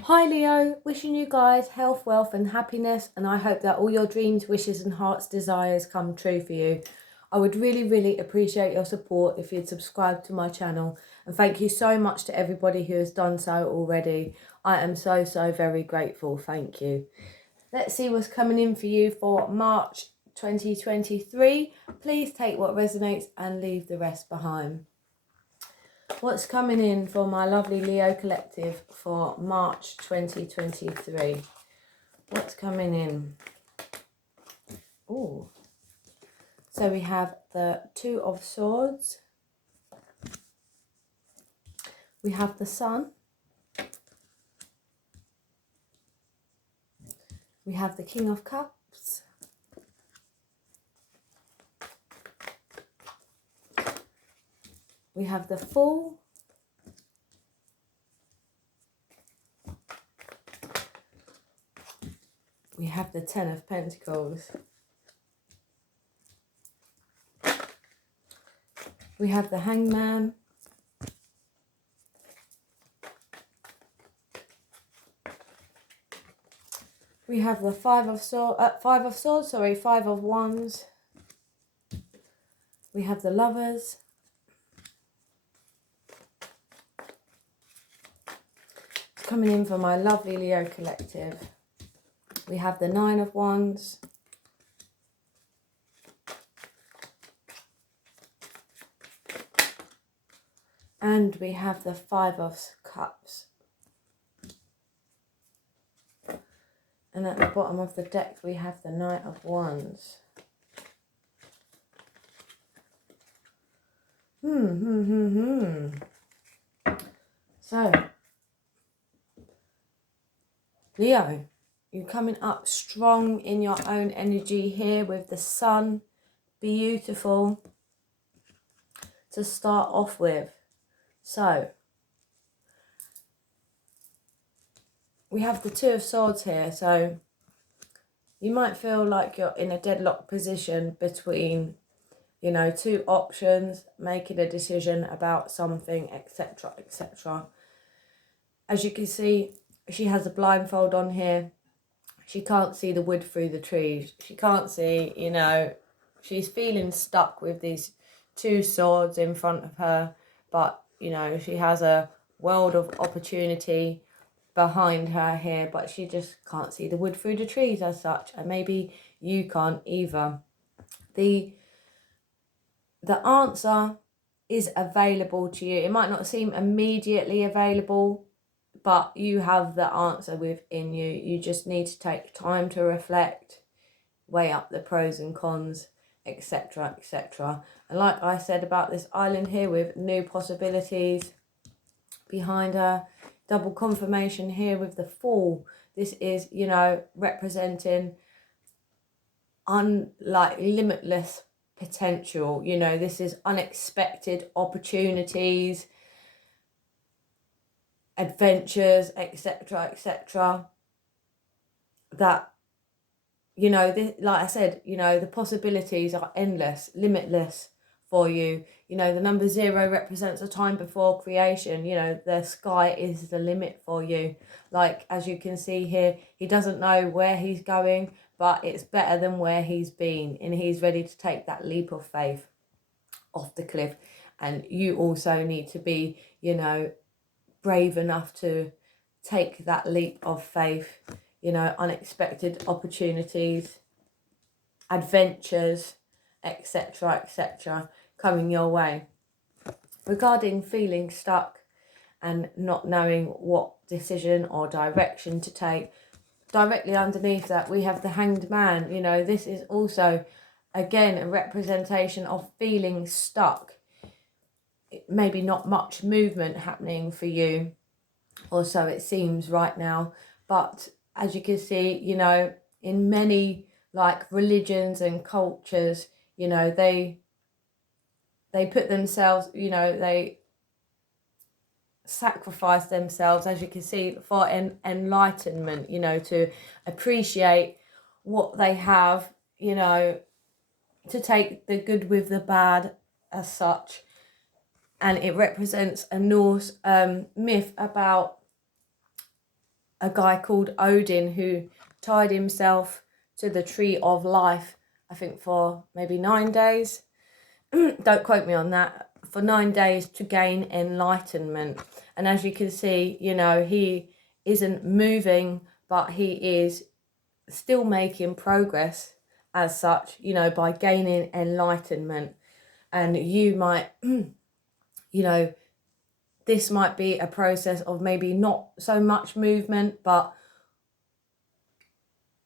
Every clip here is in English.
Hi Leo, wishing you guys health, wealth and happiness, and I hope that all your dreams, wishes and heart's desires come true for you. I would really appreciate your support if you'd subscribe to my channel, and thank you so much to everybody who has done so already. I am so very grateful, thank you. Let's see what's coming in for you for March 2023. Please take what resonates and leave the rest behind. What's coming in for my lovely Leo collective for March 2023? What's coming in? Oh, so we have the Two of Swords. We have the Sun. We have the King of Cups. We have the Fool. We have the Ten of Pentacles. We have the Hangman. We have the Five of Wands. We have the Lovers. It's coming in for my lovely Leo collective. We have the Nine of Wands. And we have the Five of Cups. And at the bottom of the deck, we have the Knight of Wands. So, Leo, you're coming up strong in your own energy here with the Sun. Beautiful to start off with. So, we have the Two of Swords here. So, you might feel like you're in a deadlock position between, you know, two options, making a decision about something, etc., etc. As you can see, she has a blindfold on here. She can't see the wood through the trees. She can't see, you know, she's feeling stuck with these two swords in front of her. But, you know, she has a world of opportunity behind her here, but she just can't see the wood through the trees as such. And maybe you can't either. The answer is available to you. It might not seem immediately available, but you have the answer within you. You just need to take time to reflect, weigh up the pros and cons, etc., etc. And like I said about this island here with new possibilities behind her, double confirmation here with the Fool. This is, you know, representing limitless potential. You know, this is unexpected opportunities, adventures, etc., etc. That, you know, this, like I said, you know, the possibilities are endless, limitless for you. You know, the number 0 represents a time before creation. You know, the sky is the limit for you. Like, as you can see here, he doesn't know where he's going, but it's better than where he's been, and he's ready to take that leap of faith off the cliff. And you also need to be, you know, brave enough to take that leap of faith. You know, unexpected opportunities, adventures, etc., etc. coming your way. Regarding feeling stuck and not knowing what decision or direction to take, directly underneath that we have the Hanged Man. You know, this is also, again, a representation of feeling stuck. Maybe not much movement happening for you, or so it seems right now. But as you can see, you know, in many like religions and cultures, you know, they put themselves, you know, they sacrifice themselves, as you can see, for enlightenment, you know, to appreciate what they have, you know, to take the good with the bad as such. And it represents a Norse myth about a guy called Odin who tied himself to the tree of life, I think for maybe 9 days. Don't quote me on that. For 9 days to gain enlightenment. And as you can see, you know, he isn't moving, but he is still making progress as such, you know, by gaining enlightenment. And you might, you know, this might be a process of maybe not so much movement, but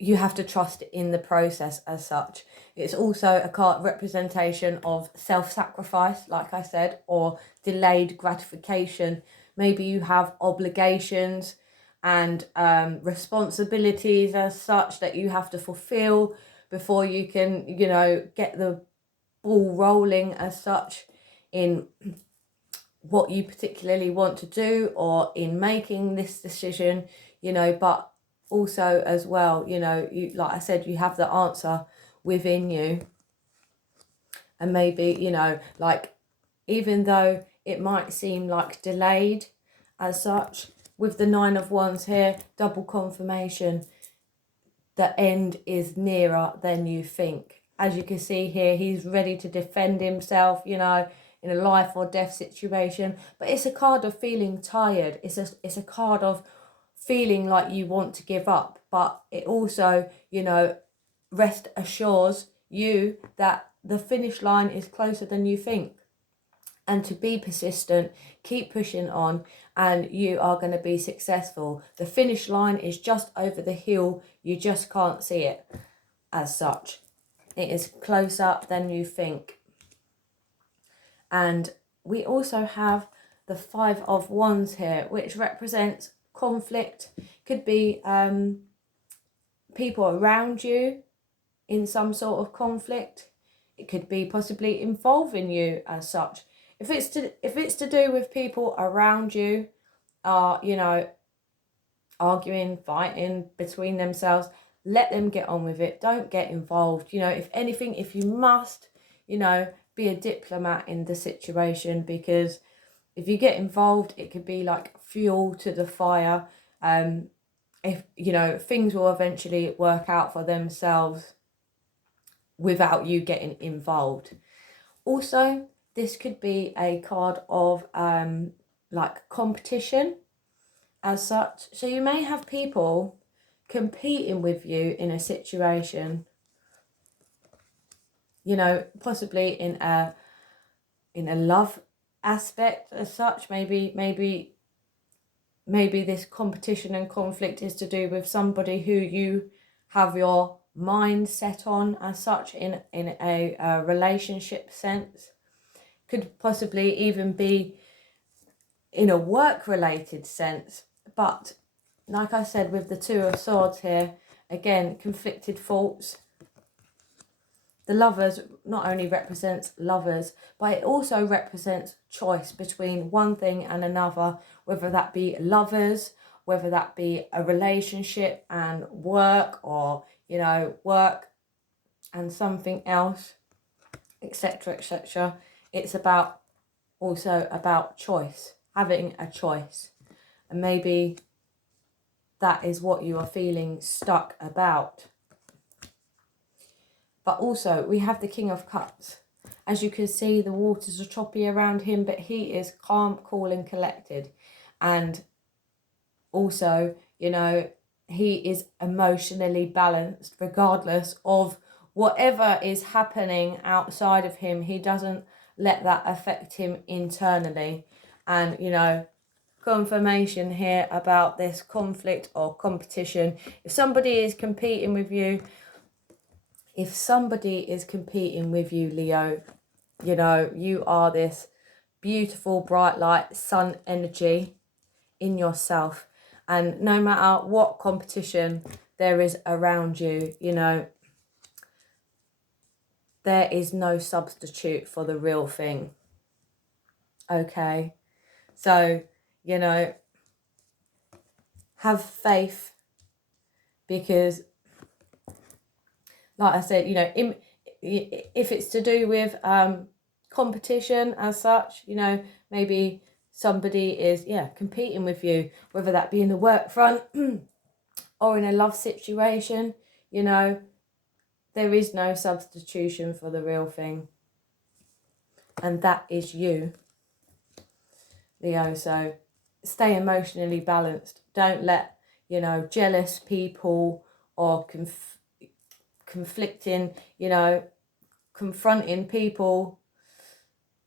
you have to trust in the process as such. It's also a card representation of self-sacrifice, like I said, or delayed gratification. Maybe you have obligations and responsibilities as such that you have to fulfill before you can, you know, get the ball rolling as such in what you particularly want to do or in making this decision, you know. But also as well, you know, you, like I said, you have the answer within you. And maybe, you know, like, even though it might seem like delayed as such, with the 9 of Wands here, double confirmation, the end is nearer than you think. As you can see here, he's ready to defend himself, you know, in a life or death situation. But it's a card of feeling tired. It's a card of feeling like you want to give up. But it also, you know, rest assures you that the finish line is closer than you think. And to be persistent, keep pushing on, and you are going to be successful. The finish line is just over the hill. You just can't see it as such. It is closer than you think. And we also have the 5 of Wands here, which represents conflict. Could be people around you in some sort of conflict. It could be possibly involving you as such. If it's to do with people around you, you know, arguing, fighting between themselves, let them get on with it. Don't get involved. You know, if anything, if you must, you know, be a diplomat in the situation, because if you get involved, it could be like fuel to the fire. If, you know, things will eventually work out for themselves without you getting involved. Also, this could be a card of like competition as such. So you may have people competing with you in a situation, you know, possibly in a love aspect as such. Maybe this competition and conflict is to do with somebody who you have your mind set on as such in a relationship sense. Could possibly even be in a work related sense. But like I said, with the 2 of Swords here, again, conflicted thoughts. The Lovers not only represents lovers, but it also represents choice between one thing and another, whether that be lovers, whether that be a relationship and work, or, you know, work and something else, etc., etc. It's about also about choice, having a choice. And maybe that is what you are feeling stuck about. But also we have the King of Cups. As you can see, the waters are choppy around him, but he is calm, cool and collected. And also, you know, he is emotionally balanced regardless of whatever is happening outside of him. He doesn't let that affect him internally. And, you know, confirmation here about this conflict or competition. If somebody is competing with you, Leo, you know, you are this beautiful, bright light, sun energy in yourself. And no matter what competition there is around you, you know, there is no substitute for the real thing. Okay? So, you know, have faith, because, like I said, you know, if it's to do with competition as such, you know, maybe somebody is, competing with you, whether that be in the work front or in a love situation. You know, there is no substitution for the real thing. And that is you, Leo. So stay emotionally balanced. Don't let, jealous people or conflicting, confronting people,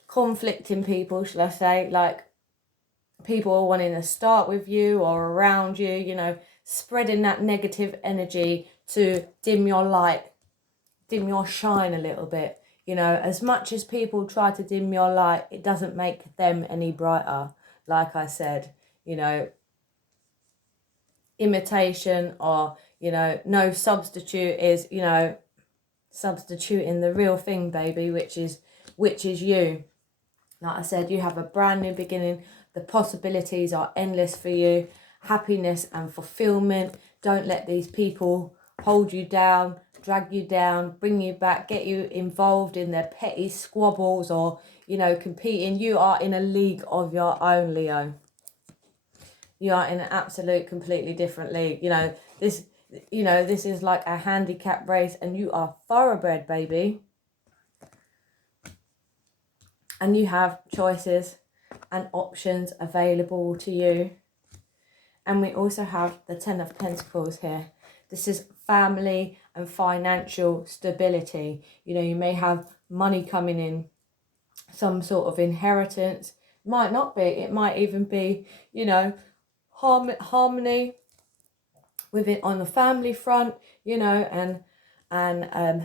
conflicting people, shall I say, like people wanting to start with you or around you, spreading that negative energy to dim your light, dim your shine a little bit. As much as people try to dim your light, it doesn't make them any brighter. Like I said, imitation or, no substitute is, substituting the real thing, baby, which is you. Like I said, you have a brand new beginning. The possibilities are endless for you. Happiness and fulfillment. Don't let these people hold you down, drag you down, bring you back, get you involved in their petty squabbles or, competing. You are in a league of your own, Leo. You are in an absolute, completely different league. This is like a handicap race and you are thoroughbred, baby. And you have choices and options available to you. And we also have the Ten of Pentacles here. This is family and financial stability. You may have money coming in, some sort of inheritance. Might not be. It might even be, harmony with it on the family front, and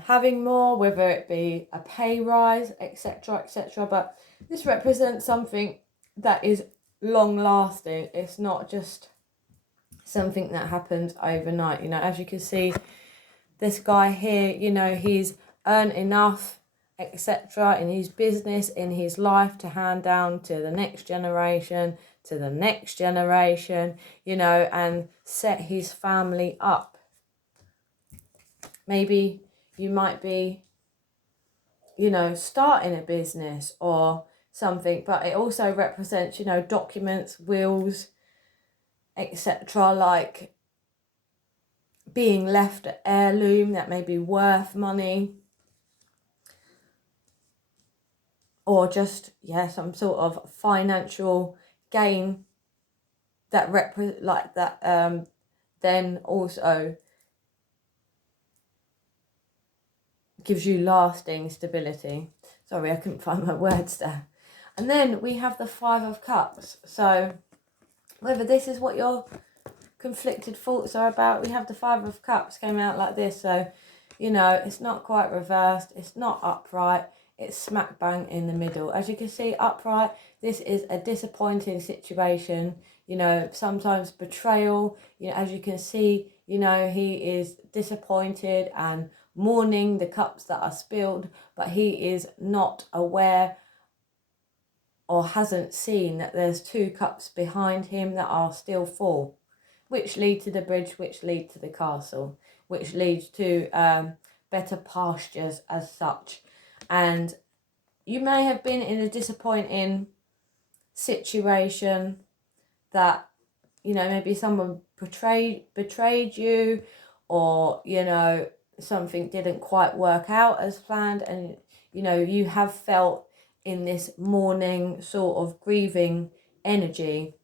having more, whether it be a pay rise, etc., etc. But this represents something that is long lasting. It's not just something that happens overnight. As you can see, this guy here, he's earned enough, etc., in his business, in his life, to hand down to the next generation, to the next generation, and set his family up. Maybe you might be, starting a business or something, but it also represents, documents, wills, etc., like being left an heirloom that may be worth money, or just, some sort of financial gain that then also gives you lasting stability. Sorry, I couldn't find my words there. And then we have the Five of Cups. So whether this is what your conflicted thoughts are about, we have the Five of Cups came out like this. So, it's not quite reversed. It's not upright. It's smack bang in the middle. As you can see, upright, this is a disappointing situation. Sometimes betrayal. As you can see, he is disappointed and mourning the cups that are spilled, but he is not aware or hasn't seen that there's two cups behind him that are still full, which lead to the bridge, which lead to the castle, which leads to better pastures as such. And you may have been in a disappointing situation that, maybe someone betrayed you, or, something didn't quite work out as planned, and, you have felt in this mourning sort of grieving energy.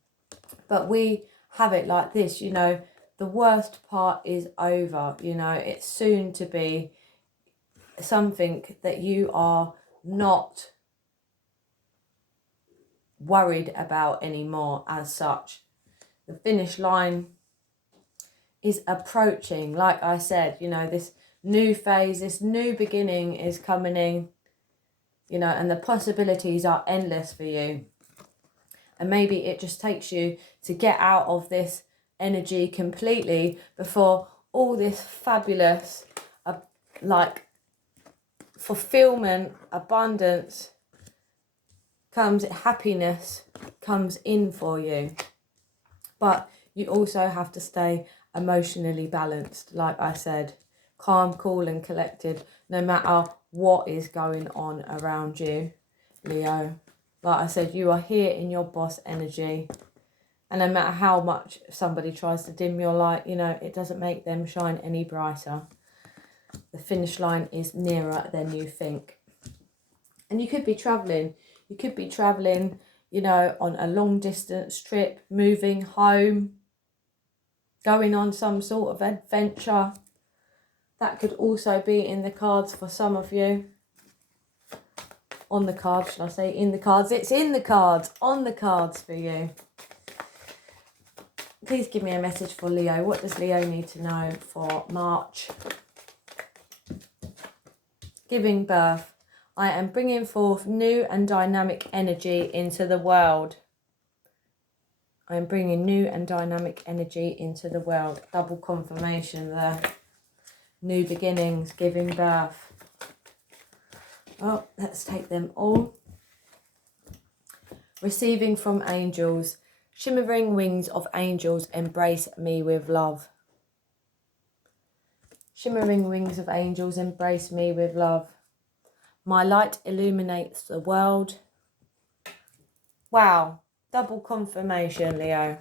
But we have it like this, the worst part is over, it's soon to be something that you are not worried about anymore as such. The finish line is approaching. Like I said, this new phase, this new beginning is coming in, and the possibilities are endless for you. And maybe it just takes you to get out of this energy completely before all this fabulous, fulfillment, abundance comes, happiness comes in for you. But you also have to stay emotionally balanced, like I said, calm, cool and collected, no matter what is going on around you, Leo. Like I said, you are here in your boss energy. And no matter how much somebody tries to dim your light, you know, it doesn't make them shine any brighter. The finish line is nearer than you think. And you could be travelling. You could be travelling, you know, on a long distance trip, moving home, going on some sort of adventure. That could also be in the cards for some of you. On the cards, should I say in the cards? It's in the cards, on the cards for you. Please give me a message for Leo. What does Leo need to know for March? Giving birth. I am bringing forth new and dynamic energy into the world. I am bringing new and dynamic energy into the world. Double confirmation there. New beginnings, giving birth. Oh, let's take them all. Receiving from angels. Shimmering wings of angels embrace me with love. Shimmering wings of angels embrace me with love. My light illuminates the world. Wow, double confirmation, Leo.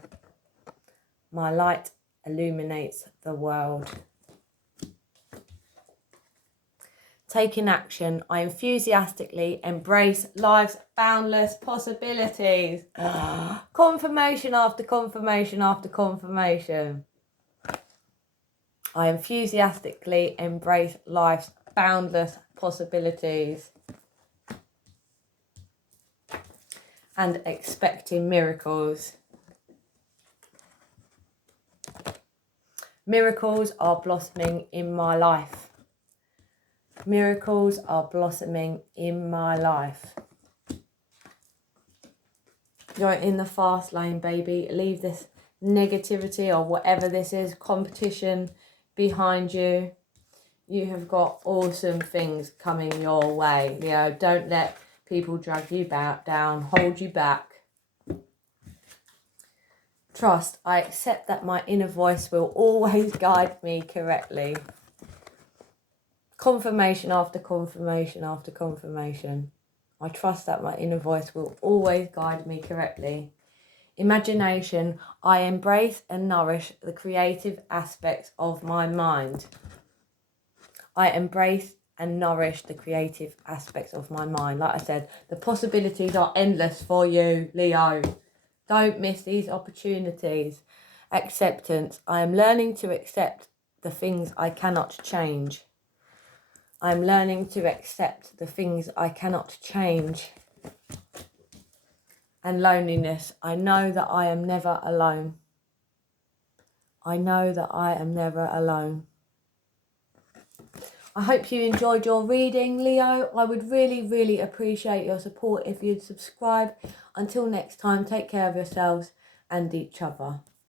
My light illuminates the world. Taking action, I enthusiastically embrace life's boundless possibilities. Confirmation after confirmation after confirmation. I enthusiastically embrace life's boundless possibilities. And expecting miracles. Miracles are blossoming in my life. Miracles are blossoming in my life. You're in the fast lane, baby. Leave this negativity or whatever this is, competition behind you. You have got awesome things coming your way. You know, don't let people drag you down, hold you back. Trust, I accept that my inner voice will always guide me correctly. Confirmation after confirmation after confirmation. I trust that my inner voice will always guide me correctly. Imagination, I embrace and nourish the creative aspects of my mind. I embrace and nourish the creative aspects of my mind. Like I said, the possibilities are endless for you, Leo. Don't miss these opportunities. Acceptance, I am learning to accept the things I cannot change. I'm learning to accept the things I cannot change. And loneliness. I know that I am never alone. I know that I am never alone. I hope you enjoyed your reading, Leo. I would really, really appreciate your support if you'd subscribe. Until next time, take care of yourselves and each other.